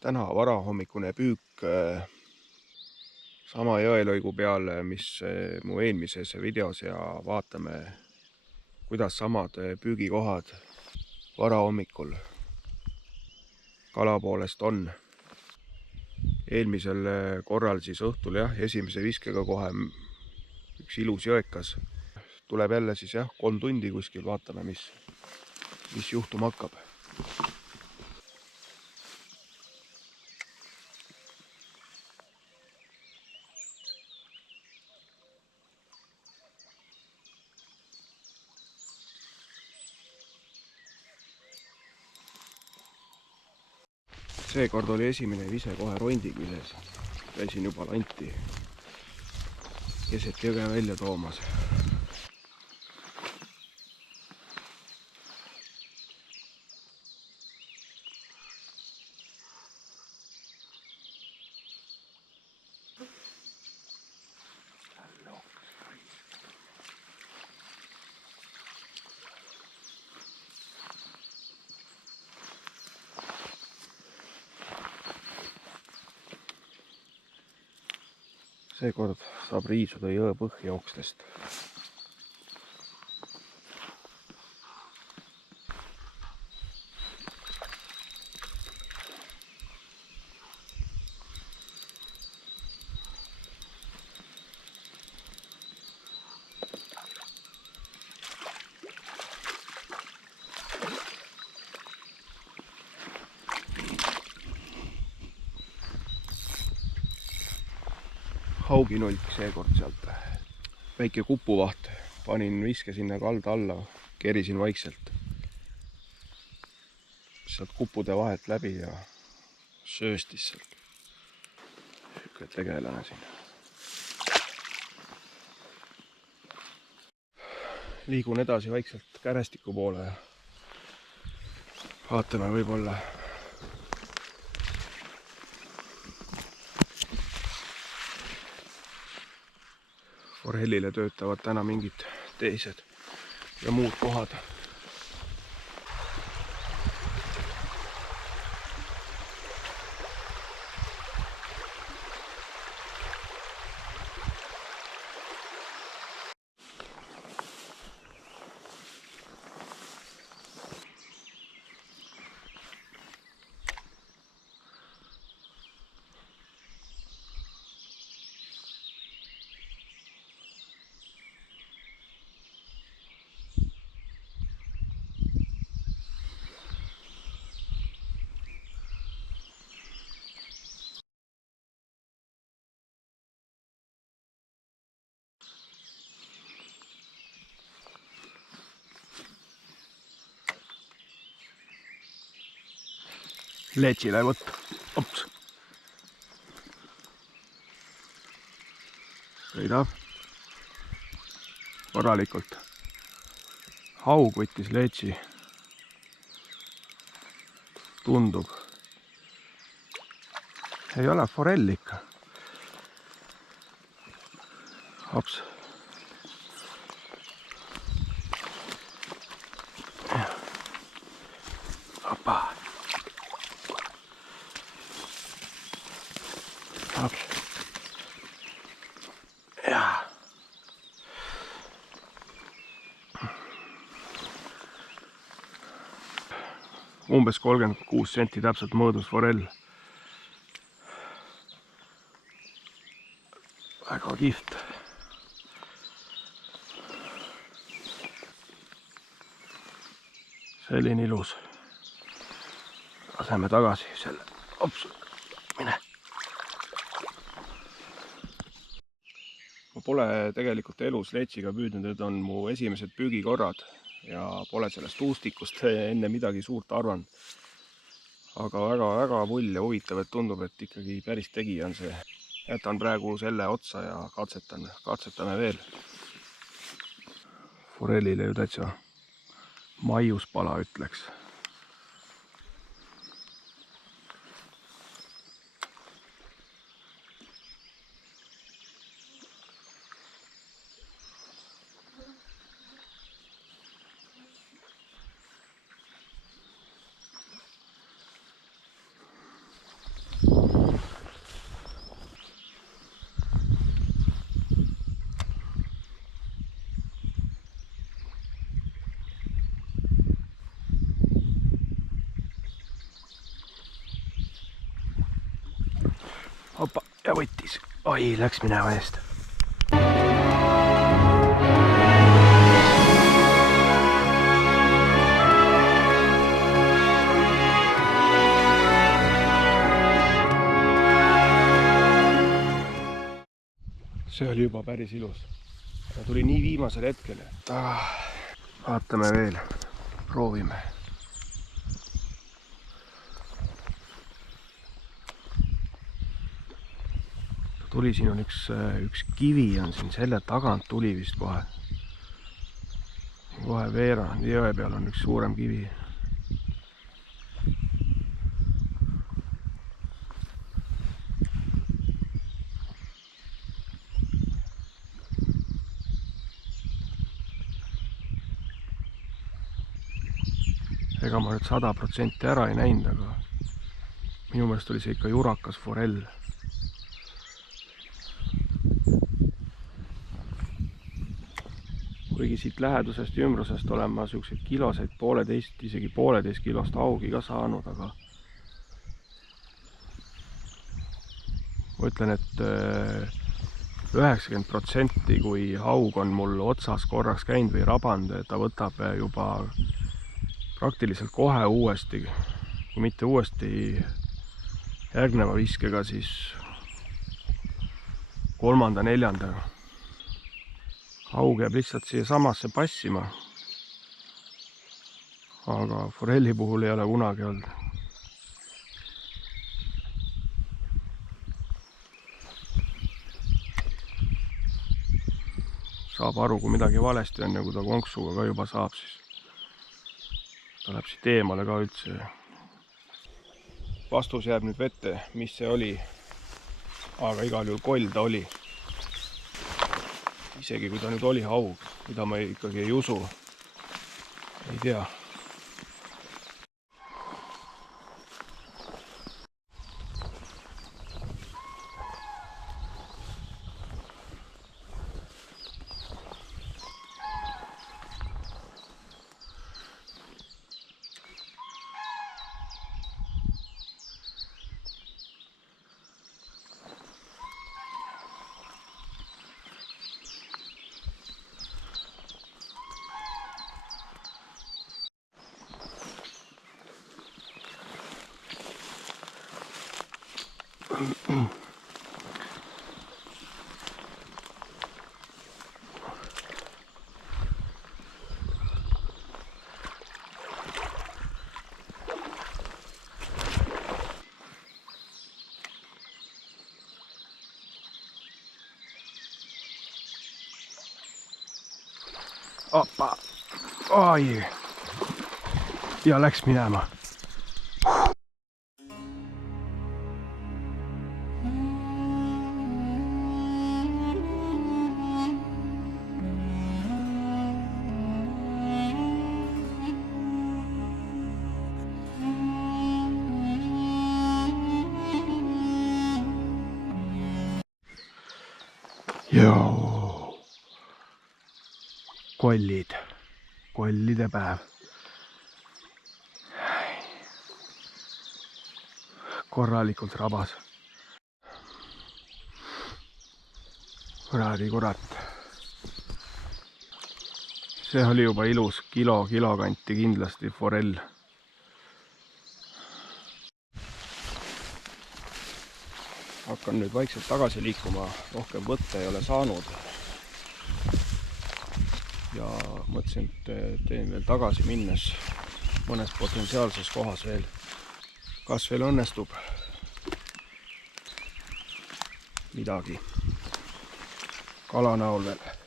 Täna varahommikune püük sama jõelõigu peal, mis mu eelmises videos, ja vaatame, kuidas samad püügikohad varahommikul kala poolest on. Eelmisel korral siis õhtul esimese viskega kohe üks ilus jõekas. Tuleb jälle siis 3 tundi kuskil, vaatame, mis juhtuma hakkab. Seekord oli esimene vise kohe rondi küljes. Käisin juba lanti keset jõge välja toomas. Seekord saab riisuda jõe põhjooksest. Hauginulk seekord sealt. Väike kupuvaht. Panin viske sinna kalda alla, kerisin vaikselt sealt kuppude vahelt läbi ja sööstis sealt. Siuke tegelane siin. Liigun edasi vaikselt kärestiku poole ja vaatame, võib-olla forellile töötavad täna mingid teised ja muud kohad. Leetsile võtta. Ops. Sõidab korralikult. Haug võttis leetsi. Tundub. Ei ole forell ikka. Ops. Opa. Ops. Ja. Umbes 36 senti täpselt mõõdus forell. Väga kihvt. Selline ilus. Laseme tagasi selle. Ops. Mine. Ma pole tegelikult elus leetsiga püüdnud, need on mu esimesed püügikorrad ja pole sellest uustikust enne midagi suurt arvanud. Aga väga pull ja huvitav, et tundub, et ikkagi päris tegija on see. Jätan praegu selle otsa ja katsetame veel. Forellile ju täitsa maiuspala, ütleks. Opa, ja võttis. Oi, läks minema eest. See oli juba päris ilus. Ta tuli nii viimasel hetkel, et vaatame veel, proovime. Tuli, siin on üks kivi on siin selle tagant tuli vist kohe. Kohe veerand jõe peal on üks suurem kivi. Ega ma nüüd 100% ära ei näinud, aga minu meelest oli see ikka jurakas forell. Kuigi siit lähedusest ja ümbrusest olen ma siukseid kiloseid isegi 1,5 kilost haugi ka saanud, aga ma ütlen, et 90% kui haug on mul otsas korraks käinud või raband, ta võtab juba praktiliselt kohe uuesti, kui mitte uuesti järgneva viskega, siis 3., 4. Haug jääb lihtsalt siia samasse passima. Aga forelli puhul ei ole kunagi olnud. Saab aru, kui midagi valesti on ja kui ta konksuga ka juba saab, siis ta läheb siit eemale ka üldse. Vastus jääb nüüd vette, mis see oli. Aga igal juhul koll ta oli. Isegi kui ta nüüd oli haug, mida ma ikkagi ei usu. Ei tea. Oppa. Oi. Ja läks minema. Joo. Kollide päev. Korralikult rabas. Kurat. See oli juba ilus, kilo kanti kindlasti forell. Hakkan nüüd vaikselt tagasi liikuma, rohkem võtta ei ole saanud. Ja mõtlesin, et teen veel tagasi minnes mõnes potentsiaalses kohas veel. Kas veel õnnestub midagi kala näol veel.